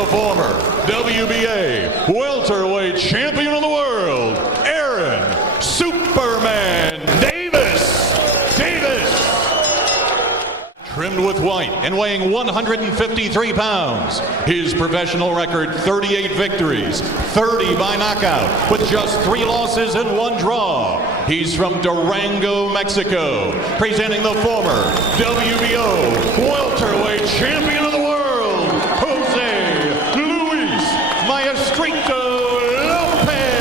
the former WBA welterweight champion of the world, Aarón Superman Davis. Trimmed with white and weighing 153 pounds. His professional record, 38 victories, 30 by knockout, with just 3 losses and 1 draw. He's from Durango, Mexico, presenting the former WBO welterweight champion of the world, Jose Luis Maestrito Lopez.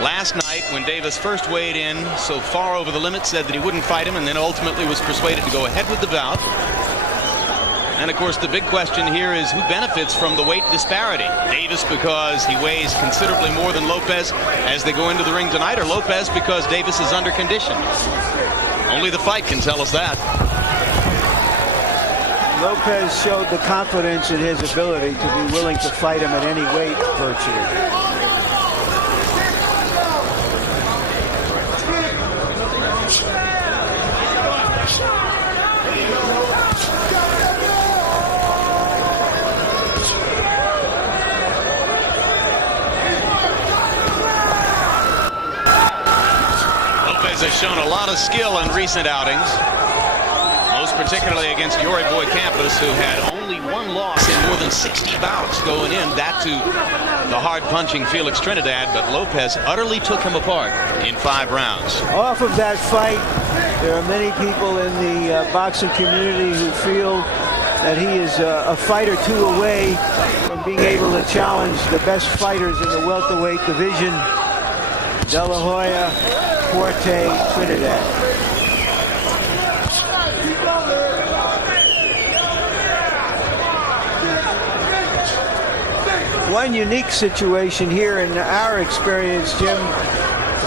Last night, when Davis first weighed in so far over the limit, said that he wouldn't fight him, and then ultimately was persuaded to go ahead with the bout. And of course, the big question here is who benefits from the weight disparity? Davis because he weighs considerably more than Lopez as they go into the ring tonight, or Lopez because Davis is under condition? Only the fight can tell us that. Lopez showed the confidence in his ability to be willing to fight him at any weight, virtually. Has shown a lot of skill in recent outings, most particularly against Yuri Boy Campos, who had only 1 loss in more than 60 bouts going in, that to the hard-punching Felix Trinidad, but Lopez utterly took him apart in 5 rounds. Off of that fight, there are many people in the boxing community who feel that he is a fight or 2 away from being able to challenge the best fighters in the welterweight division, De La Hoya, Forte, Trinidad. One unique situation here in our experience, Jim.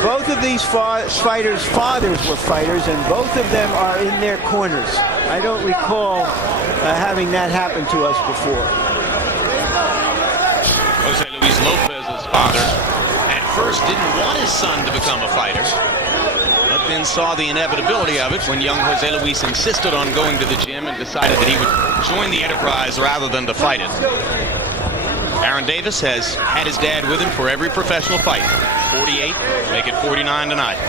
Both of these fighters' fathers were fighters, and both of them are in their corners. I don't recall having that happen to us before. Jose Luis Lopez's father first didn't want his son to become a fighter, but then saw the inevitability of it when young Jose Luis insisted on going to the gym and decided that he would join the enterprise rather than to fight it. Aarón Davis has had his dad with him for every professional fight. 48, make it 49 tonight.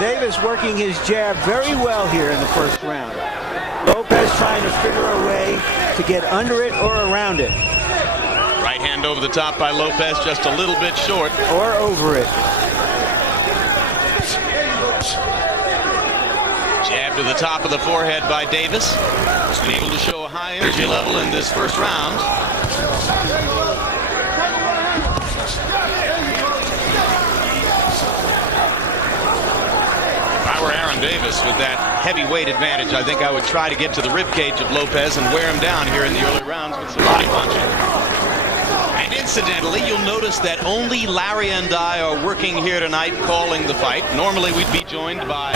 Davis working his jab very well here in the first round. Lopez trying to figure a way to get under it or around it. Right hand over the top by Lopez, just a little bit short. Or over it. Jab to the top of the forehead by Davis. He's been able to show a high energy level in this first round. If I were Aarón Davis with that heavyweight advantage, I think I would try to get to the ribcage of Lopez and wear him down here in the early rounds with some body punching. And incidentally, you'll notice that only Larry and I are working here tonight calling the fight. Normally we'd be joined by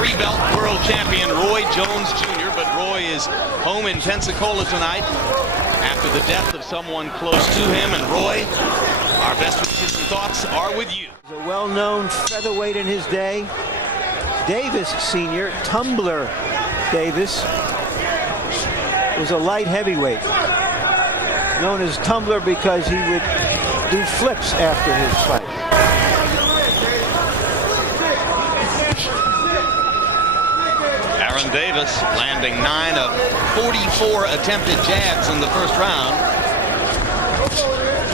3-belt world champion Roy Jones Jr., but Roy is home in Pensacola tonight after the death of someone close to him. And Roy, our best wishes and thoughts are with you. He's a well-known featherweight in his day. Davis Sr., Tumbler Davis, was a light heavyweight, known as Tumbler because he would do flips after his fight. Aarón Davis landing 9 of 44 attempted jabs in the first round.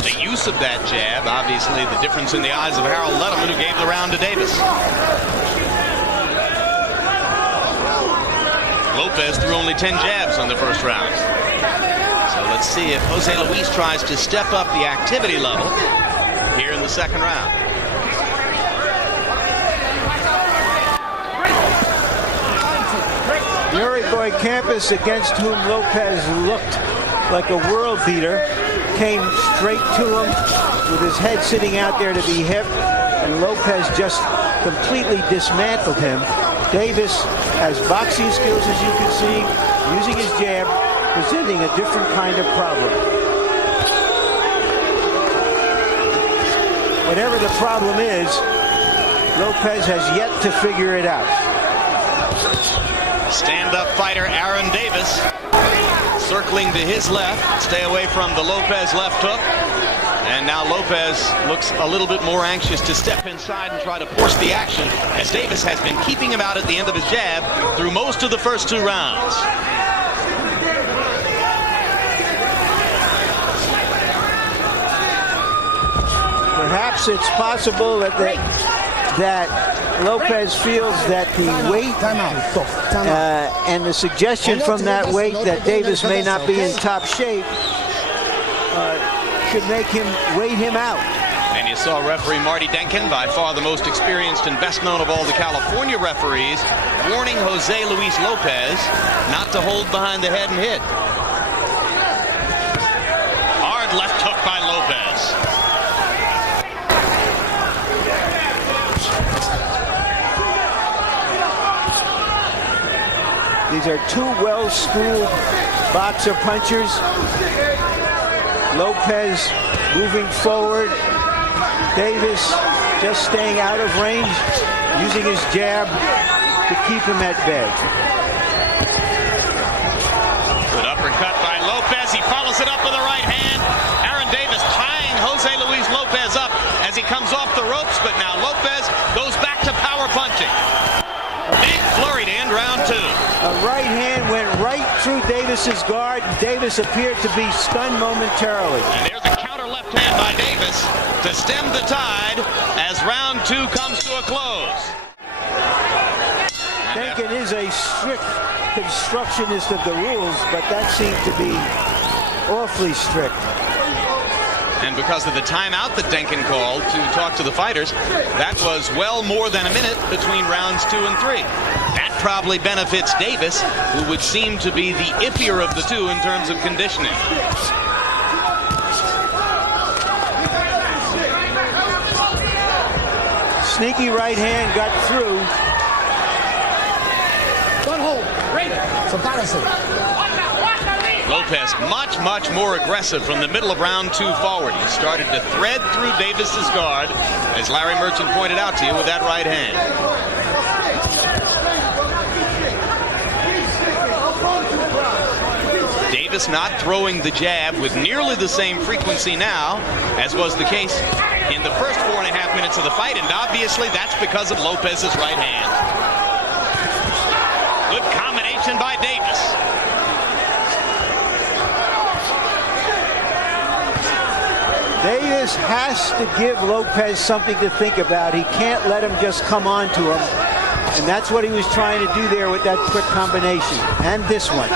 The use of that jab, obviously the difference in the eyes of Harold Letterman, who gave the round to Davis. Lopez threw only 10 jabs in the first round. So let's see if Jose Luis tries to step up the activity level here in the second round. Yuri Boy Campos, against whom Lopez looked like a world beater, came straight to him with his head sitting out there to be hit, and Lopez just completely dismantled him. Davis has boxing skills, as you can see, using his jab, presenting a different kind of problem. Whatever the problem is, Lopez has yet to figure it out. stand-up fighter Aaron Davis circling to his left. Stay away from the Lopez left hook. And now Lopez looks a little bit more anxious to step inside and try to force the action, as Davis has been keeping him out at the end of his jab through most of the first 2 rounds. Perhaps it's possible that Lopez feels that the weight and the suggestion from that weight that Davis may not be in top shape should make him wait him out. And you saw referee Marty Denkin, by far the most experienced and best known of all the California referees, warning Jose Luis Lopez not to hold behind the head and hit. Hard left hook by Lopez. These are 2 well-schooled boxer punchers. Lopez moving forward. Davis just staying out of range, using his jab to keep him at bay. Good uppercut by Lopez. He follows it up with the right hand. Aaron Davis tying Jose Luis Lopez up as he comes off the ropes, but now Lopez goes back to power punching. Big flurry to end round 2. A right hand went right through Davis's guard. Davis appeared to be stunned momentarily. And there's a counter left hand by Davis to stem the tide as round 2 comes to a close. Denkin is a strict constructionist of the rules, but that seemed to be awfully strict. And because of the timeout that Denkin called to talk to the fighters, that was well more than a minute between rounds 2 and 3. That probably benefits Davis, who would seem to be the iffier of the 2 in terms of conditioning. Sneaky right hand got through. One hold. Break. Lopez much more aggressive from the middle of round 2 forward. He started to thread through Davis's guard, as Larry Merchant pointed out to you, with that right hand. Davis not throwing the jab with nearly the same frequency now as was the case in the first 4.5 minutes of the fight, and obviously that's because of Lopez's right hand. Good combination by Davis. Davis has to give Lopez something to think about. He can't let him just come on to him. And that's what he was trying to do there with that quick combination. And this one.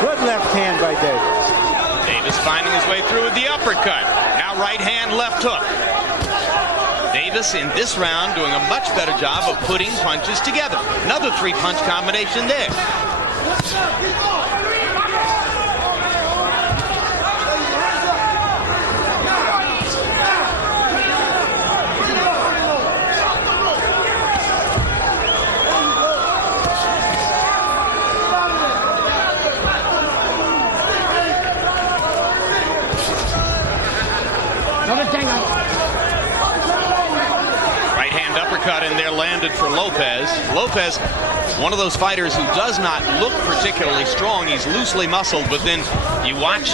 Good left hand by Davis. Davis finding his way through with the uppercut. Now right hand, left hook. Davis in this round doing a much better job of putting punches together. Another 3-punch combination there. Right hand uppercut in there landed for Lopez. Lopez, one of those fighters who does not look particularly strong. He's loosely muscled, but then you watch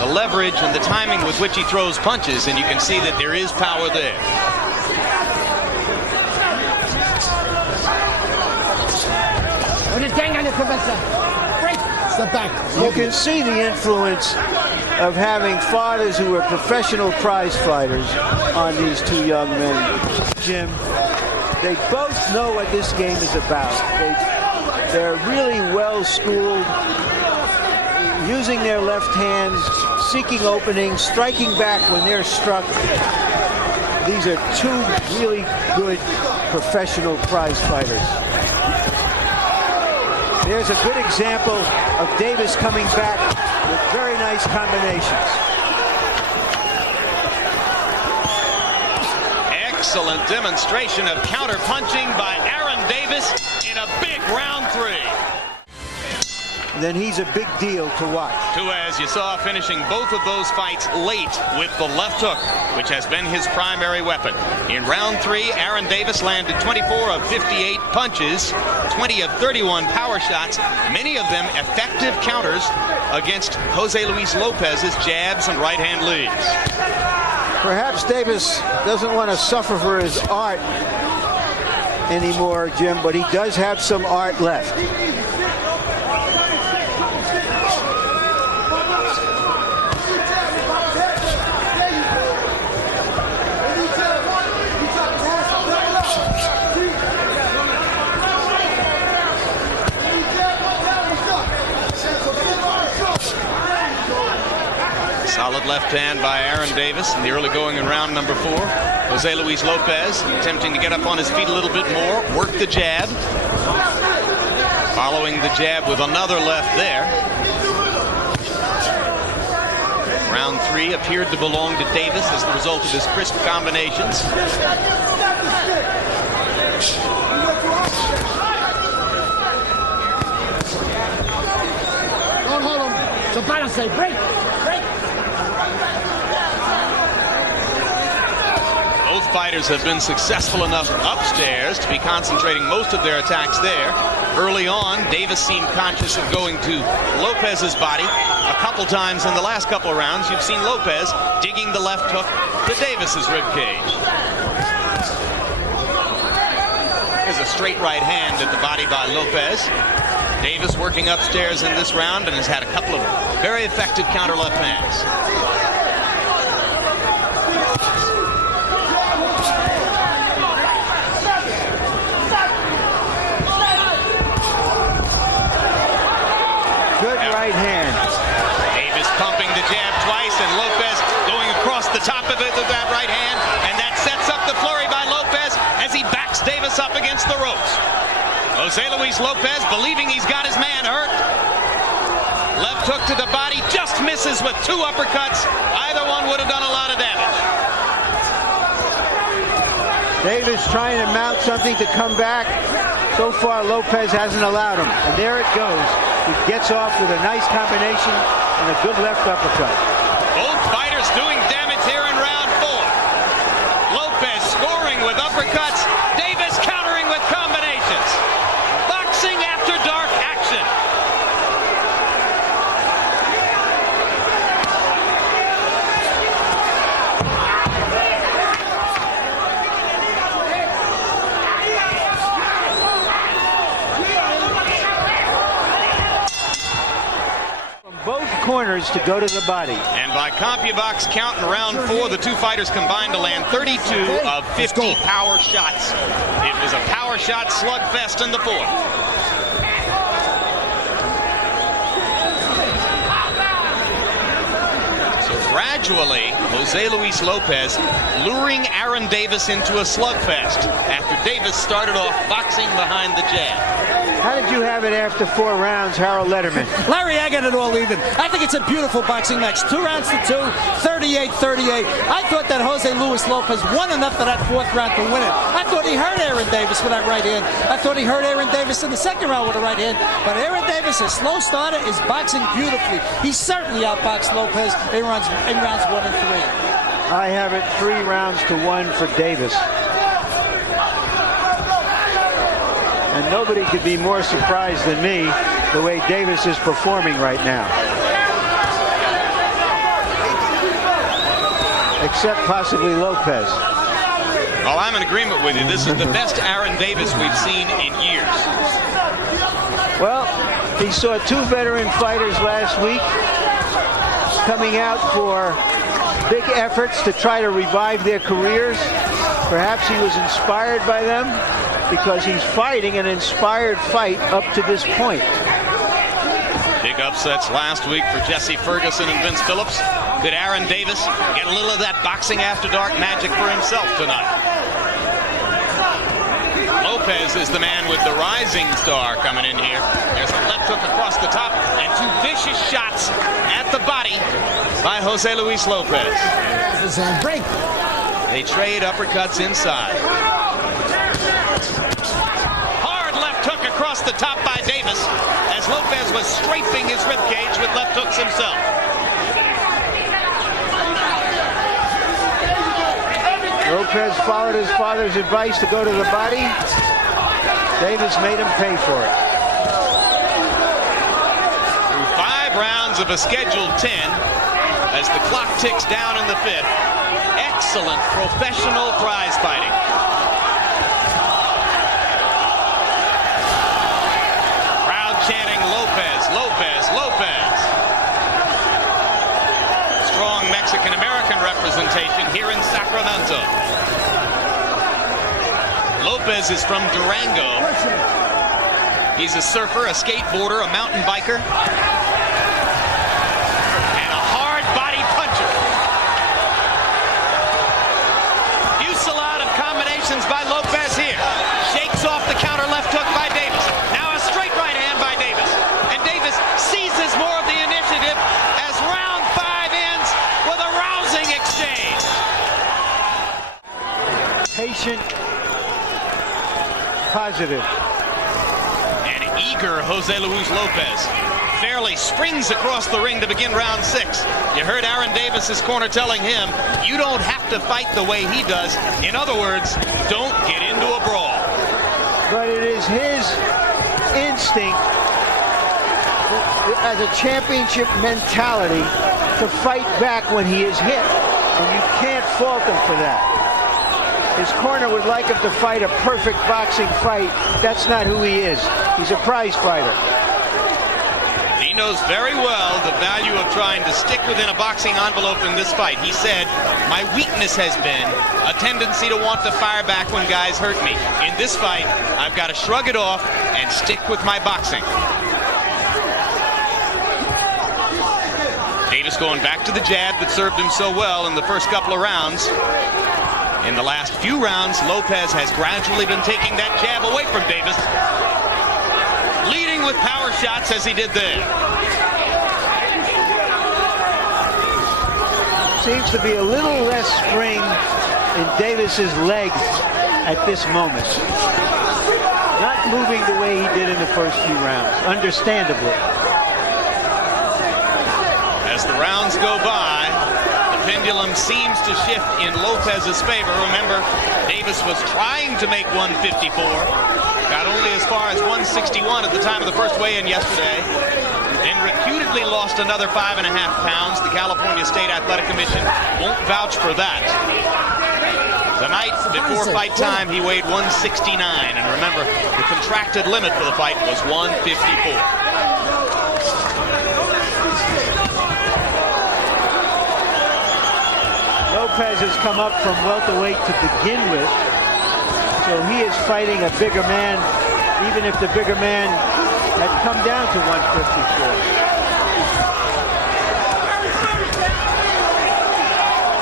the leverage and the timing with which he throws punches, and you can see that there is power there. Step back. You can see the influence of having fathers who are professional prize fighters on these 2 young men. Jim, they both know what this game is about. They're really well schooled, using their left hands, seeking openings, striking back when they're struck. These are 2 really good professional prize fighters. There's a good example of Davis coming back with very nice combinations. Excellent demonstration of counter punching by Aaron Davis in a big round 3. then he's a big deal to watch. Tuaz, you saw, finishing both of those fights late with the left hook, which has been his primary weapon. In round 3, Aaron Davis landed 24 of 58 punches, 20 of 31 power shots, many of them effective counters against Jose Luis Lopez's jabs and right-hand leads. Perhaps Davis doesn't want to suffer for his art anymore, Jim, but he does have some art left. Solid left hand by Aaron Davis in the early going in round number 4. Jose Luis Lopez attempting to get up on his feet a little bit more, work the jab. Following the jab with another left there. Round 3 appeared to belong to Davis as the result of his crisp combinations. Don't hold him. So final say, break. Both fighters have been successful enough upstairs to be concentrating most of their attacks there. Early on, Davis seemed conscious of going to Lopez's body. A couple times in the last couple of rounds, you've seen Lopez digging the left hook to Davis's ribcage. There's a straight right hand at the body by Lopez. Davis working upstairs in this round and has had a couple of very effective counter left hands. Right hand. Davis pumping the jab twice, and Lopez going across the top of it with that right hand, and that sets up the flurry by Lopez as he backs Davis up against the ropes. Jose Luis Lopez believing he's got his man hurt. Left hook to the body, just misses with 2 uppercuts. Either one would have done a lot of damage. Davis trying to mount something to come back. So far, Lopez hasn't allowed him. And there it goes. He gets off with a nice combination and a good left uppercut. Both fighters doing damage here in round 4. Lopez scoring with uppercuts. Davis countering with combinations. Boxing after dark action. Corners to go to the body. And by CompuBox count in round 4, the 2 fighters combined to land 32 of 50 power shots. It was a power shot slugfest in the 4th. Gradually, Jose Luis Lopez luring Aaron Davis into a slugfest after Davis started off boxing behind the jab. How did you have it after 4 rounds, Harold Letterman? Larry, I got it all even. I think it's a beautiful boxing match. 2 rounds to 2, 38-38. I thought that Jose Luis Lopez won enough of that 4th round to win it. I thought he hurt Aaron Davis with that right hand. I thought he hurt Aaron Davis in the 2nd round with a right hand. But Aaron Davis, a slow starter, is boxing beautifully. He certainly outboxed Lopez in rounds 1 and 3. I have it 3 rounds to 1 for Davis. And nobody could be more surprised than me the way Davis is performing right now. Except possibly Lopez. Well, I'm in agreement with you. This is the best Aaron Davis we've seen in years. Well, he saw 2 veteran fighters last week coming out for big efforts to try to revive their careers. Perhaps he was inspired by them, because he's fighting an inspired fight up to this point. Big upsets last week for Jesse Ferguson and Vince Phillips. Could Aaron Davis get a little of that boxing after dark magic for himself tonight? Lopez is the man with the rising star coming in here. There's a left hook across the top and 2 vicious shots at the body by Jose Luis Lopez. Break. They trade uppercuts inside. Hard left hook across the top by Davis as as Lopez was scraping his ribcage with left hooks himself. Lopez followed his father's advice to go to the body. Davis made him pay for it. Through 5 rounds of a scheduled 10, as the clock ticks down in the 5th. Excellent professional prize fighting. Crowd chanting Lopez, Lopez, Lopez. Strong Mexican-American representation here in Sacramento. Lopez is from Durango. He's a surfer, a skateboarder, a mountain biker, and a hard body puncher. Fusillade of combinations by Lopez here. Shakes off the counter left hook by Davis. Now a straight right hand by Davis. And Davis seizes more of the initiative as round 5 ends with a rousing exchange. Patient, positive. And eager Jose Luis Lopez fairly springs across the ring to begin round 6. You heard Aaron Davis's corner telling him, you don't have to fight the way he does. In other words, don't get into a brawl. But it is his instinct as a championship mentality to fight back when he is hit. And you can't fault him for that. His corner would like him to fight a perfect boxing fight. That's not who he is. He's a prize fighter. He knows very well the value of trying to stick within a boxing envelope in this fight. He said, my weakness has been a tendency to want to fire back when guys hurt me. In this fight, I've got to shrug it off and stick with my boxing. Davis going back to the jab that served him so well in the first couple of rounds. In the last few rounds, Lopez has gradually been taking that jab away from Davis, leading with power shots as he did there. Seems to be a little less spring in Davis's legs at this moment. Not moving the way he did in the first few rounds, understandably. As the rounds go by, the pendulum seems to shift in Lopez's favor. Remember, Davis was trying to make 154. Got only as far as 161 at the time of the first weigh-in yesterday. Then reputedly lost another 5.5 pounds. The California State Athletic Commission won't vouch for that. Tonight, before fight time, he weighed 169. And remember, the contracted limit for the fight was 154. Lopez has come up from welterweight to begin with, so he is fighting a bigger man, even if the bigger man had come down to 154.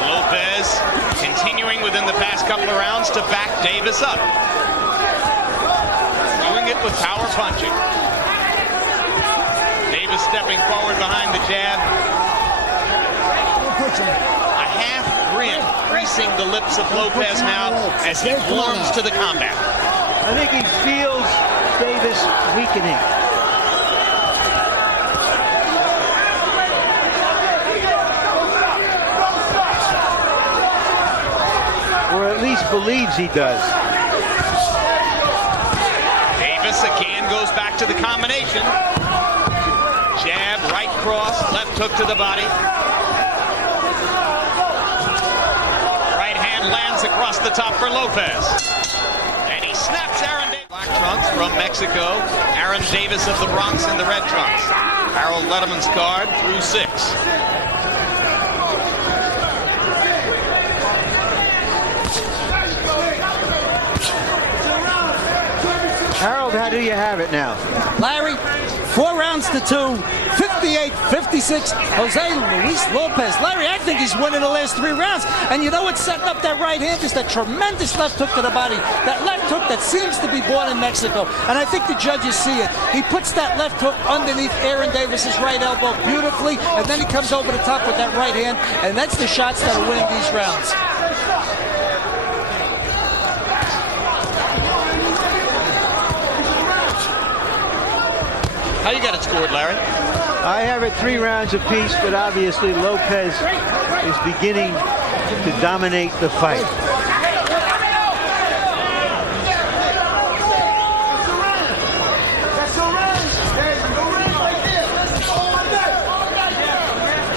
Lopez continuing within the past couple of rounds to back Davis up. Doing it with power punching. Davis stepping forward behind the jab. A half grin creasing the lips of Lopez now as he warms to the combat. I think he feels Davis weakening. Or at least believes he does. Davis again goes back to the combination. Jab, right cross, left hook to the body. Right hand lands across the top for Lopez. And he snaps Aaron Davis. Black trunks from Mexico. Aaron Davis of the Bronx in the red trunks. Harold Letterman's card through 6. Harold, how do you have it now? Larry, 4 rounds to 2, 58-56, Jose Luis Lopez. Larry, I think he's winning the last 3 rounds. And you know what's setting up that right hand is that tremendous left hook to the body. That left hook that seems to be born in Mexico. And I think the judges see it. He puts that left hook underneath Aaron Davis's right elbow beautifully, and then he comes over the top with that right hand, and that's the shots that are winning these rounds. How you got it scored, Larry? I have it 3 rounds apiece, but obviously Lopez is beginning to dominate the fight.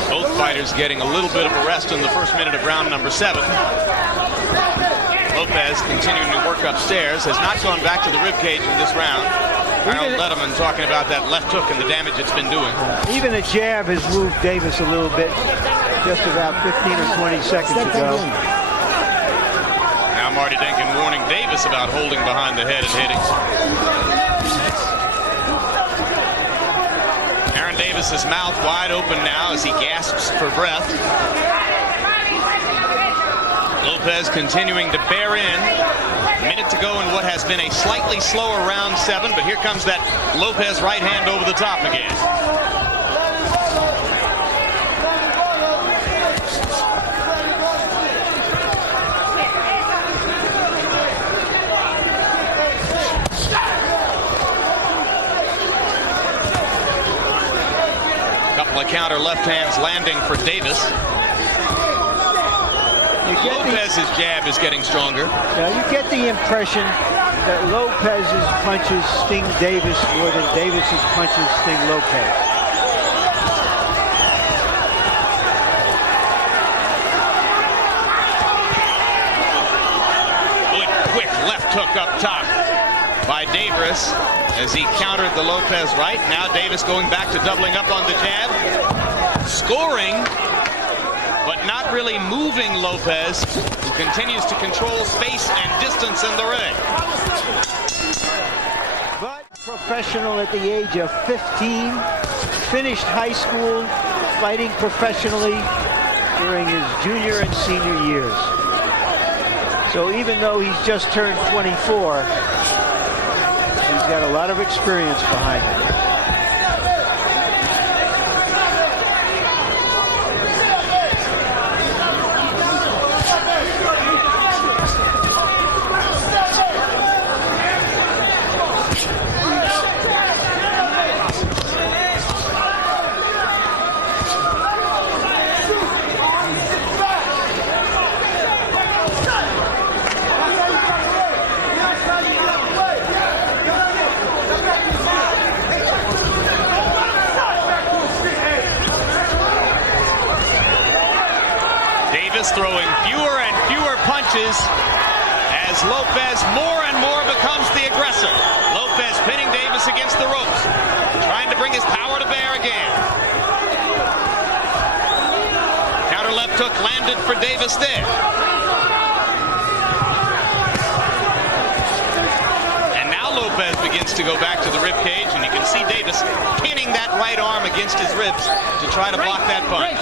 Both fighters getting a little bit of a rest in the first minute of round number 7. Lopez continuing to work upstairs, has not gone back to the ribcage in this round. Harold Letterman talking about that left hook and the damage it's been doing. Even a jab has moved Davis a little bit just about 15 or 20 seconds ago. Now Marty Denkin warning Davis about holding behind the head and hitting. Aaron Davis's mouth wide open now as he gasps for breath. Lopez continuing to bear in. A minute to go in what has been a slightly slower round 7, but here comes that Lopez right hand over the top again. Couple of counter left hands landing for Davis. Lopez's jab is getting stronger. Now you get the impression that Lopez's punches sting Davis more than Davis's punches sting Lopez. Good quick left hook up top by Davis as he countered the Lopez right. Now Davis going back to doubling up on the jab. Scoring, but not really moving Lopez, who continues to control space and distance in the ring. But professional at the age of 15, finished high school fighting professionally during his junior and senior years. So even though he's just turned 24, he's got a lot of experience behind him. Throwing fewer and fewer punches as Lopez more and more becomes the aggressor. Lopez pinning Davis against the ropes, trying to bring his power to bear again. Counter left hook landed for Davis there. And now Lopez begins to go back to the rib cage, and you can see Davis pinning that right arm against his ribs to try to block that punch.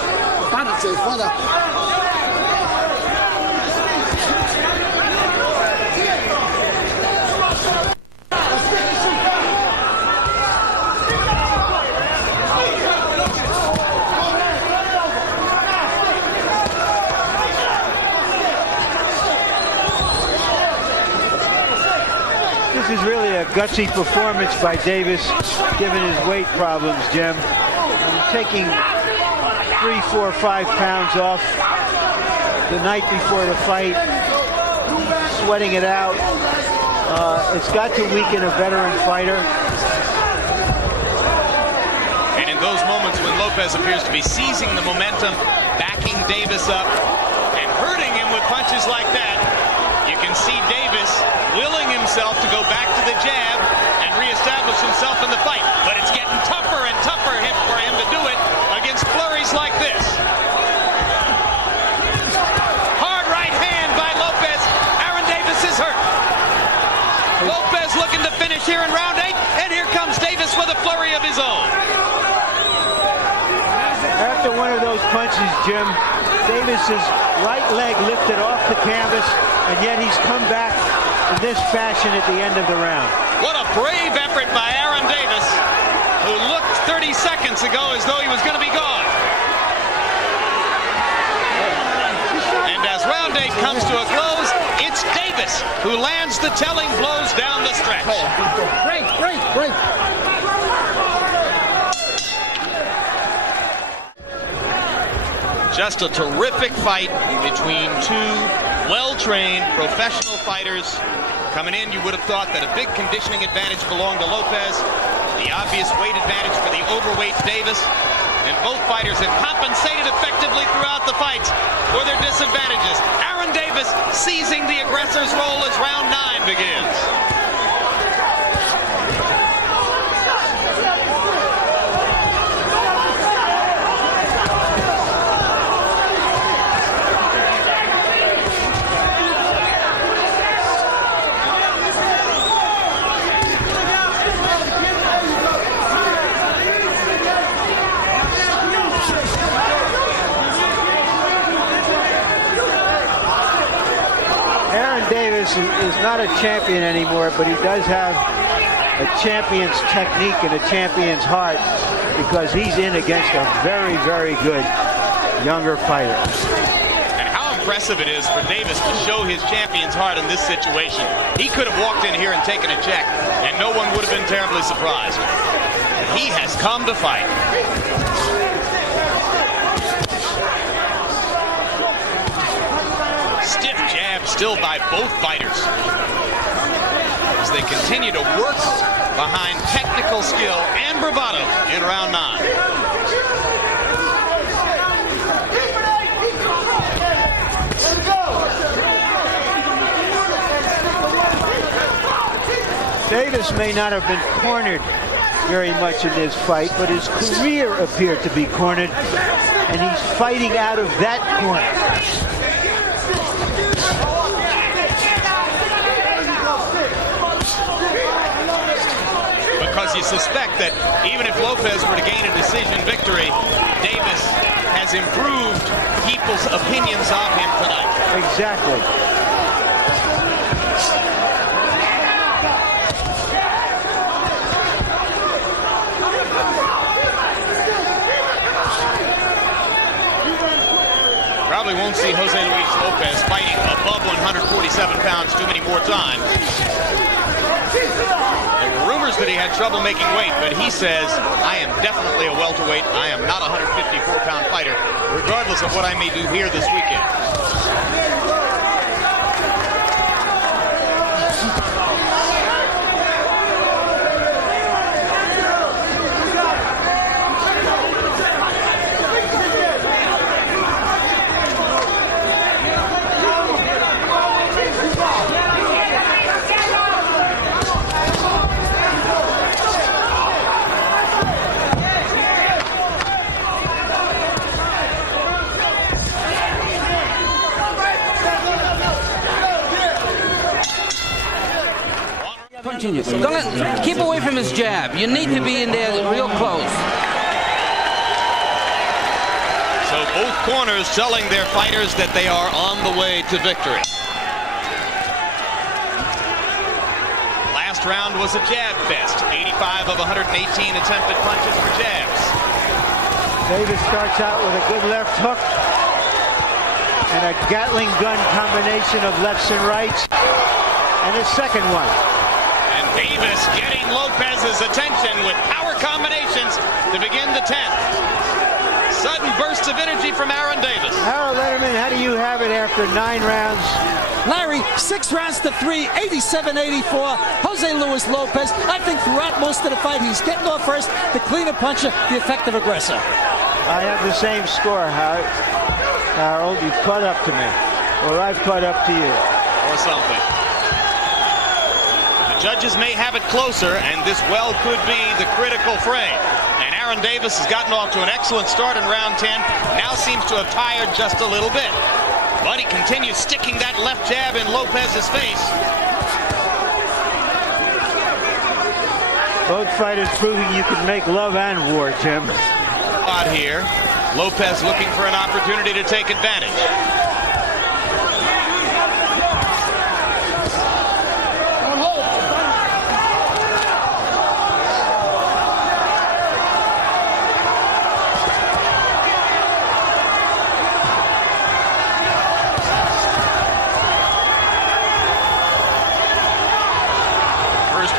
This is really a gutsy performance by Davis, given his weight problems, Jim. Taking 3, 4, 5 pounds off the night before the fight, sweating it out. It's got to weaken a veteran fighter. And in those moments when Lopez appears to be seizing the momentum, backing Davis up, and hurting him with punches like that, you can see Davis willing himself to go back to the jab and reestablish himself in the fight. But it's getting tougher and tougher for him to do it against flurries like this. Hard right hand by Lopez. Aaron Davis is hurt. Lopez looking to finish here in round 8, and here comes Davis with a flurry of his own. After one of those punches, Jim, Davis's right leg lifted off the canvas, and yet he's come back in this fashion at the end of the round. What a brave effort by Aaron Davis, who looked 30 seconds ago as though he was going to be gone. And as round 8 comes to a close, it's Davis who lands the telling blows down the stretch. Break. Just a terrific fight between two well-trained professional fighters. Coming in, you would have thought that a big conditioning advantage belonged to Lopez. The obvious weight advantage for the overweight Davis. And both fighters have compensated effectively throughout the fights for their disadvantages. Aarón Davis seizing the aggressor's role as round 9 begins. Davis is not a champion anymore, but he does have a champion's technique and a champion's heart because he's in against a very, very good younger fighter. And how impressive it is for Davis to show his champion's heart in this situation. He could have walked in here and taken a check, and no one would have been terribly surprised. He has come to fight. Stiff jab still by both fighters as they continue to work behind technical skill and bravado in round 9. Davis may not have been cornered very much in this fight, but his career appeared to be cornered, and he's fighting out of that corner. Because you suspect that even if Lopez were to gain a decision victory, Davis has improved people's opinions of him tonight. Exactly. Probably won't see Jose Luis Lopez fighting above 147 pounds too many more times. There were rumors that he had trouble making weight, but he says, I am definitely a welterweight. I am not a 154-pound fighter, regardless of what I may do here this weekend. Keep away from his jab. You need to be in there real close. So both corners telling their fighters that they are on the way to victory. Last round was a jab fest. 85 of 118 attempted punches were jabs. Davis starts out with a good left hook and a Gatling gun combination of lefts and rights, and a second one. Davis getting Lopez's attention with power combinations to begin the 10th. Sudden bursts of energy from Aarón Davis. Harold Letterman, how do you have it after 9 rounds? Larry, 6 rounds to 3, 87-84. Jose Luis Lopez, I think throughout most of the fight, he's getting off first, the cleaner puncher, the effective aggressor. I have the same score, Harold. You've caught up to me, or I've caught up to you. Or something. Judges may have it closer, and this well could be the critical fray. And Aarón Davis has gotten off to an excellent start in round 10. Now seems to have tired just a little bit. But he continues sticking that left jab in Lopez's face. Both fighters proving you can make love and war, Jim. Out here, Lopez looking for an opportunity to take advantage.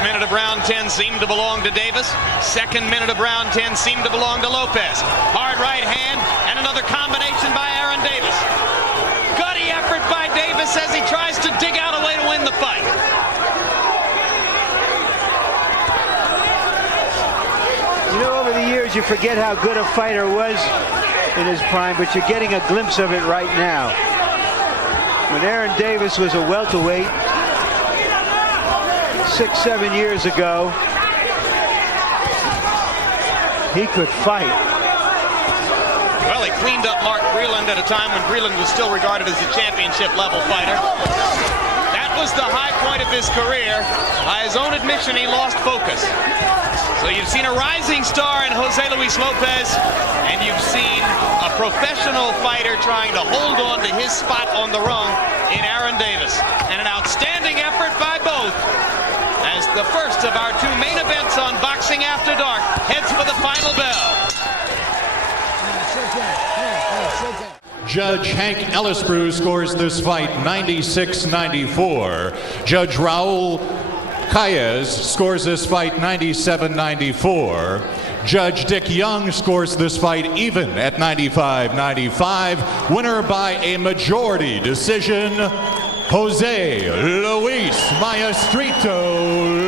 Minute of round 10 seemed to belong to Davis. Second minute of round 10 seemed to belong to Lopez. Hard right hand and another combination by Davis as he tries to dig out a way to win the fight. You know, over the years, you forget how good a fighter was in his prime, but you're getting a glimpse of it right now. When Aaron Davis was a welterweight 6-7 years ago, he could fight. Well, he cleaned up Mark Breland at a time when Breland was still regarded as a championship level fighter. That was the high point of his career. By his own admission, he lost focus. So you've seen a rising star in Jose Luis Lopez, and you've seen a professional fighter trying to hold on to his spot on the rung in Aaron Davis. And an outstanding effort by both as the first of our two main events on Boxing After Dark heads for the final bell. Judge Hank Ellisbrew scores this fight 96-94. Judge Raul Calles scores this fight 97-94. Judge Dick Young scores this fight even at 95-95. Winner by a majority decision, Jose Luis Maestrito